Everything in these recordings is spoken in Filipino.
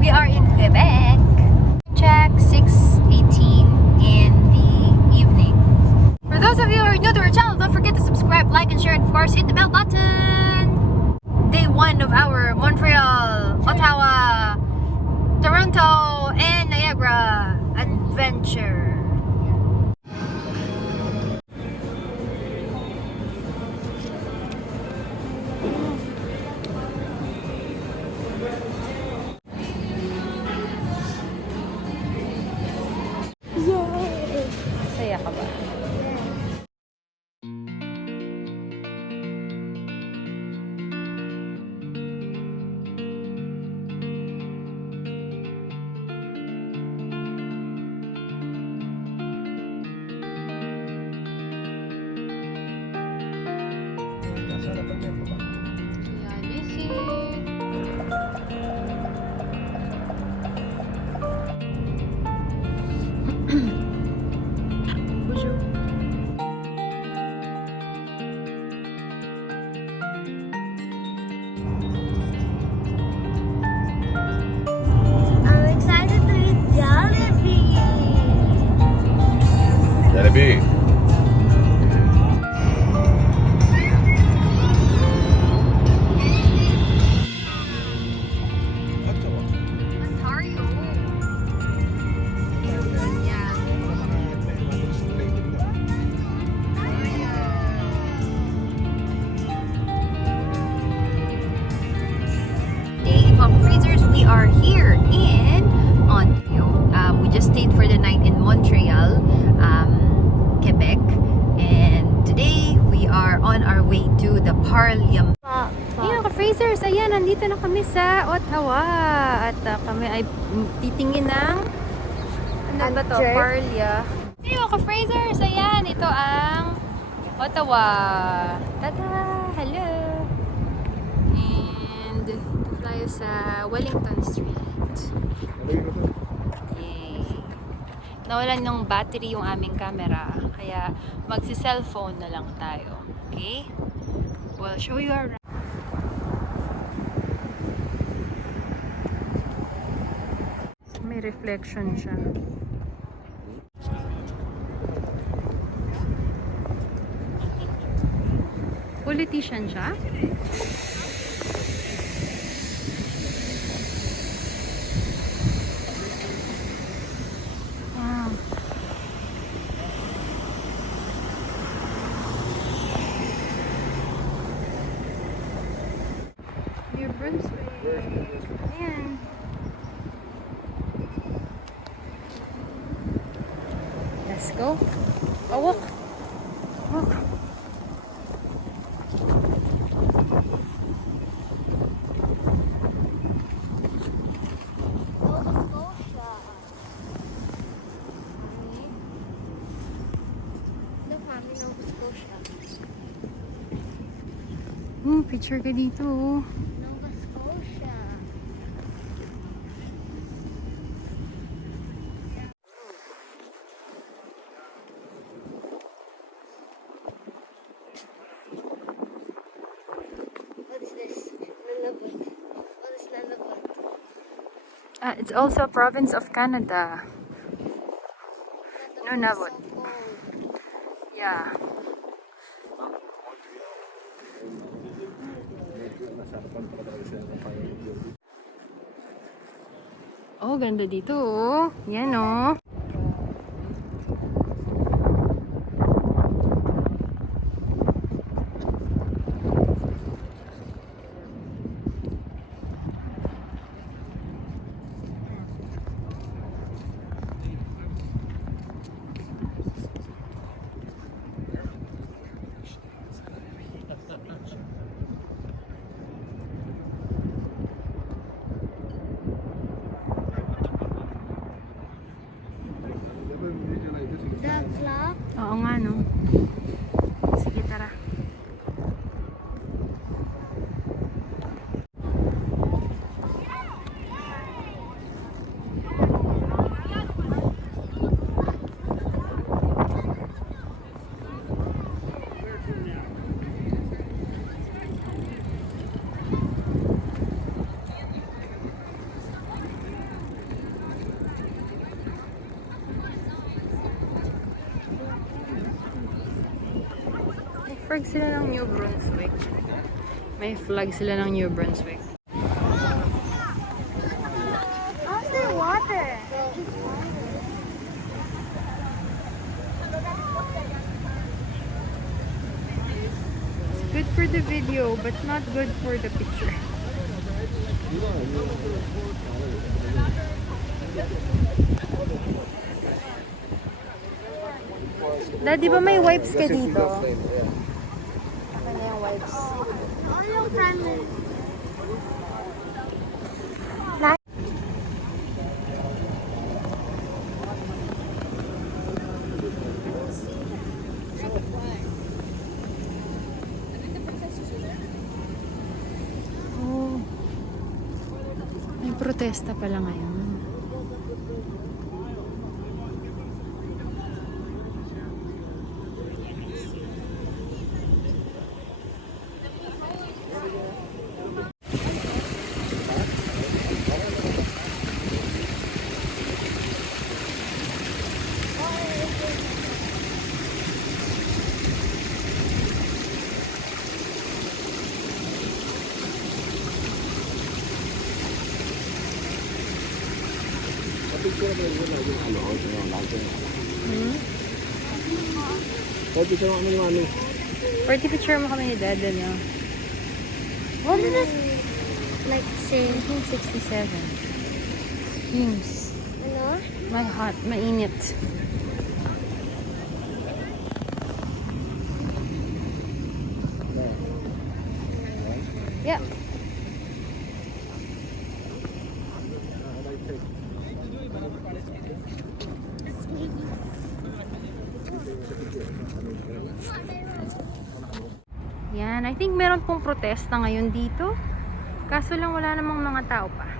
We are in Quebec. Check 6:18 in the evening. For those of you who are new to our channel, don't forget to subscribe, like, and share, and of course, hit the bell button. Day 1 of our Montreal, Ottawa, Toronto, and Niagara adventure. Saya ka ba? I'm excited to eat Jollibee. Jollibee. Ontario. Yeah. Day in Pop Freezers, we are here in Ontario. We just stayed for the night in Montreal, Quebec, and today we are on our way to the Parliament. Ayun, ka-freezers, ayan, nandito na kami sa Ottawa. At kami ay titingin ng ano ba to? Jerk. Parlia. Ayun, ka-freezers, ayan, ito ang Ottawa. Tada! Hello! And ito tayo sa Wellington Street. Yay! Nawalan ng battery yung aming camera, kaya magsi-cellphone na lang tayo. Okay? We'll show you around. May reflection siya. Politician siya? Wow. New Brunswick. Ayan. Let's go. Oh, walk. Walk. Nova Scotia. The family Nova Scotia. Picture ka dito. Nova Scotia. What is this? Nunavut. What is Nunavut? It's also a province of Canada. Nunavut. So cold. Yeah. Oh, ganda dito oh. Yan oh. flag sila ng New Brunswick. May flag sila ng New Brunswick. How's there water? It's good for the video, but not good for the picture. Daddy, ba may wipes ka dito? Ano yung wipes? Ano yung primary? Oh. May protesta pala ngayon. Party picture mo kami ni Dad, ano? What did this like say? 1967. Fumes. Ano? My hot, mainit. Yeah. Yan, I think meron pong protesta ngayon dito. Kaso lang wala namang mga tao pa.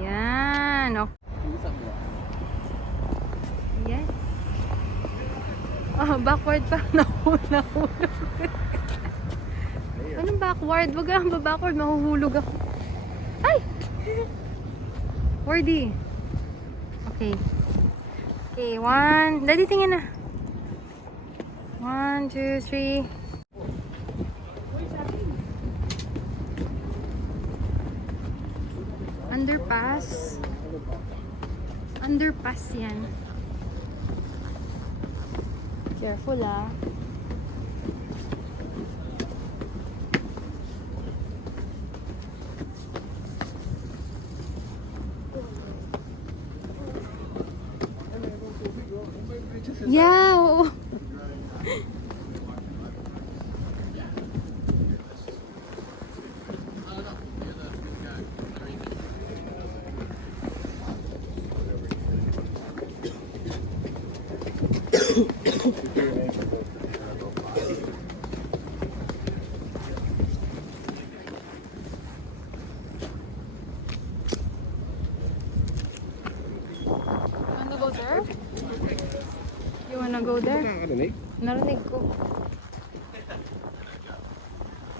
Yan, okay. Yes. Oh, backward pa. Nahulog. Anong backward? Wag kang backward. Mahuhulog ako. Ay! Wardy. Okay. Okay, one. Daddy, tingin na. 1, 2, 3. Underpass. Underpass yan. Careful ah. Yeah, oo. Wanna go there? You wanna go there? Narinig ko.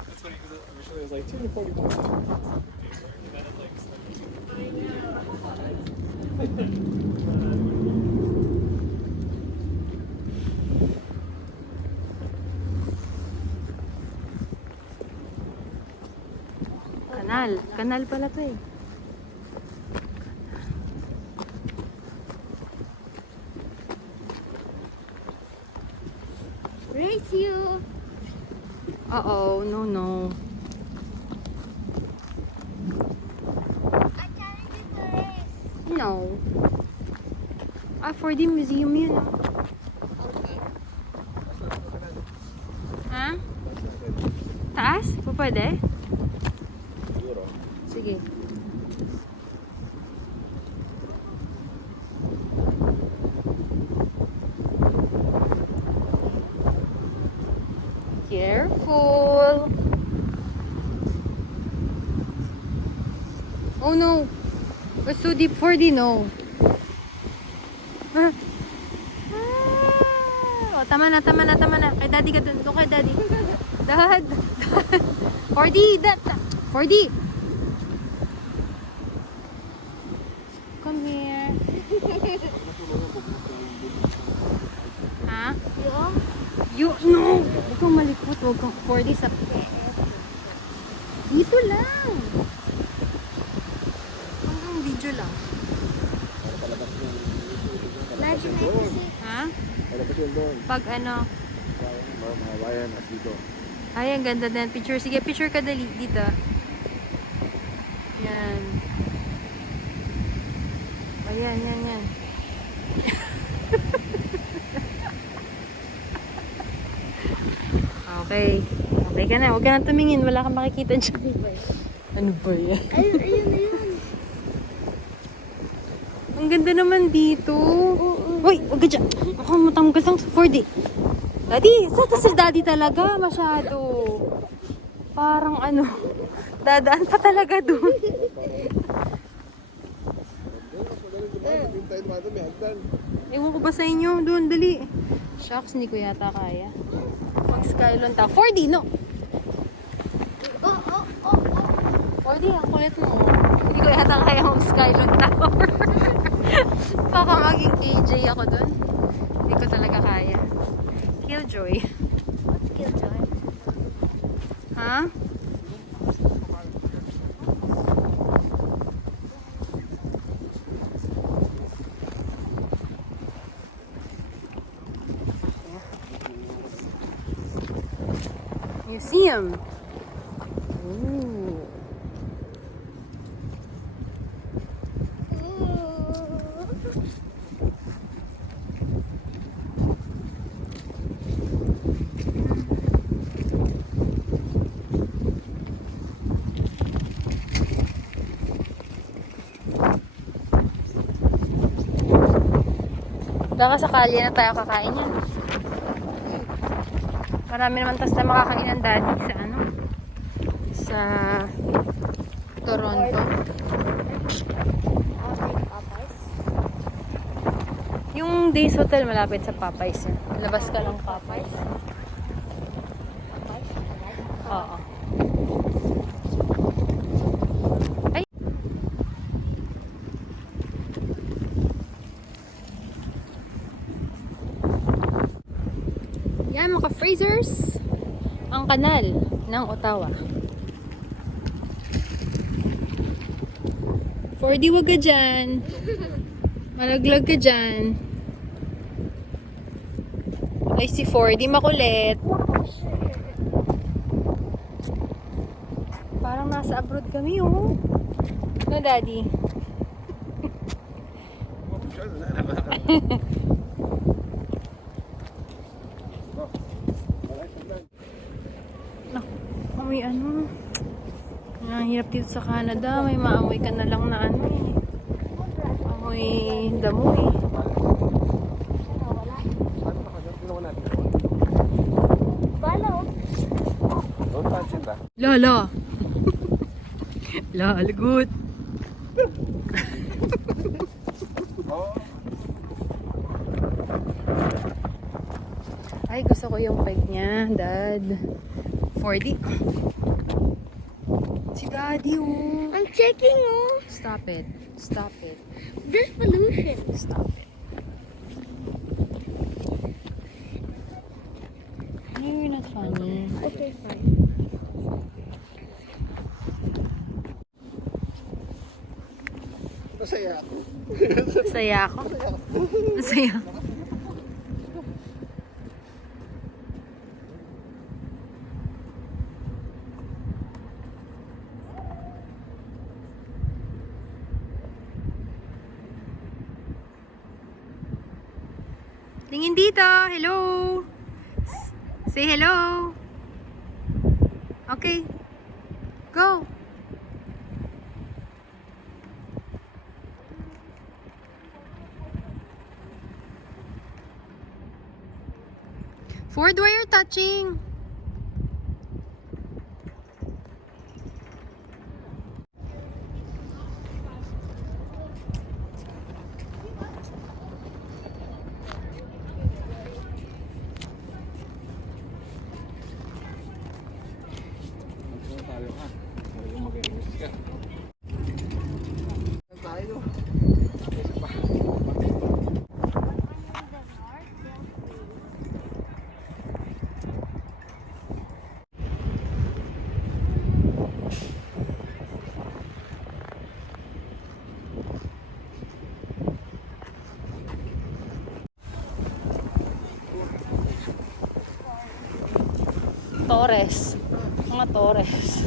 That's funny because originally it was like 240 bucks. Kanal. Kanal pala to eh. Race you. Uh-oh, no. I can't do the race. No. Ah, for the museum yun. Oh. Okay. Ha? Taas? Pwede? Sige. Careful. Oh no. It's too deep for the no. Ah. Oh, tama na. Kay daddy ka dun. Doon kay daddy. Dad. 4D. Dad. 4D. Come here. Ha? Yo. You, no! Huwag kang malikot. Huwag kang 40 sa... Dito lang. Hanggang video lang. Imagine I can see. Ha? Palabas yun doon. Pag ano... Mahawayan, as dito. Ay, ang ganda din. Picture. Sige, picture ka dali dito. Yan. Ayan, yan, yan. Okay. Okay ka na. Huwag ka na tumingin. Wala kang makikita dyan. Ano ba yan? Ayun, ayun, ayun. Ang ganda naman dito. Uy, huwag ka dyan. Ako, matanggal lang sa 4D. Daddy, saan si Daddy talaga? Masyado. Parang ano, dadaan pa talaga doon. Ewan ko ba sa inyo? Doon, dali. Shucks, hindi ko yata kaya. Mag-skylon ta. 4D, no? Oh, oh, oh, oh. 4D, ang kulit mo. Hindi ko yata kaya mag-skylon tower. Baka maging KJ ako doon. Hindi ko talaga kaya. Killjoy. Killjoy. Ha? Museum. Ooh. Baka sakali na tayo kakain yan. Marami naman tas na makakain ng daddy sa ano? Sa Toronto. Yung Days Hotel malapit sa Popeyes. Labas ka lang Popeyes. Oo. Ay. Yan mga Frasers, ang kanal ng Ottawa. 4D, wag ka dyan. Malaglag ka dyan. Ay, si 4D makulit. Parang nasa abroad kami, oh. No, Daddy? Amoy ano. Ang hirap dito sa Canada. May maamoy ka na lang na ano eh. Amoy damo eh. Don't touch it, ah. Lala. Lala, good. Ay, gusto ko yung peg niya, Dad. 4D. Si Daddy, oh. I'm checking, oh. Stop it. Stop it. There's pollution. Stop it. No, you're not funny. Okay, fine. Masaya ako. Masaya ako. Masaya ako. Tingin dito. Hello. Say hello. Okay. Go. Ford, where you're touching? Tayo ka. Tayo mag-i-inis ka. Tayo. Torres. Mga Torres.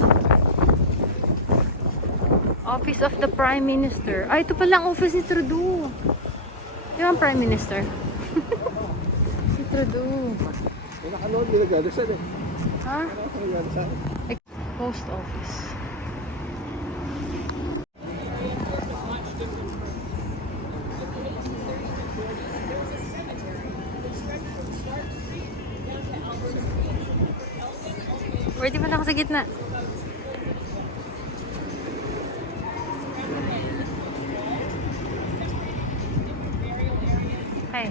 Office of the Prime Minister. Ay, ito pala ang office ni Trudeau. Di ba ang Prime Minister? Si Trudeau. Nakaload nila gano'n saan eh. Ha? Nakaload saan. Post office. Pwede mo na ako sa gitna. Okay.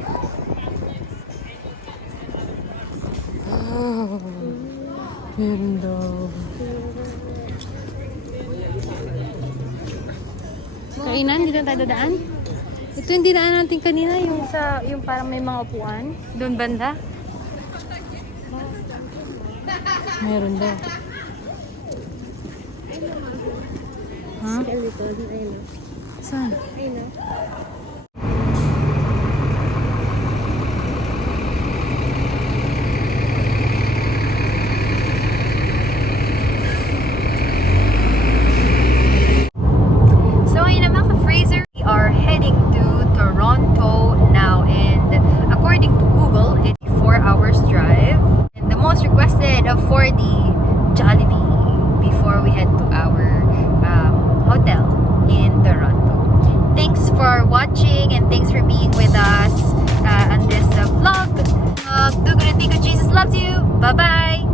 Oh, meron daw. Kainan, dito tayo dadaan? Ito yung dinaan natin kanina, yung parang may mga upuan. Doon banda. Meron daw. Ha? Skeleton, ayun na. Saan? Ayun na. So ayun na mga ka-Fraser, we are heading to Toronto now, and according to Google, it's a 4 hours drive. And the most requested of 40 Jollibee before we head to our hotel in Toronto. Thanks for watching and thanks for being with us on this vlog. Do good and be good. Jesus loves you. Bye-bye.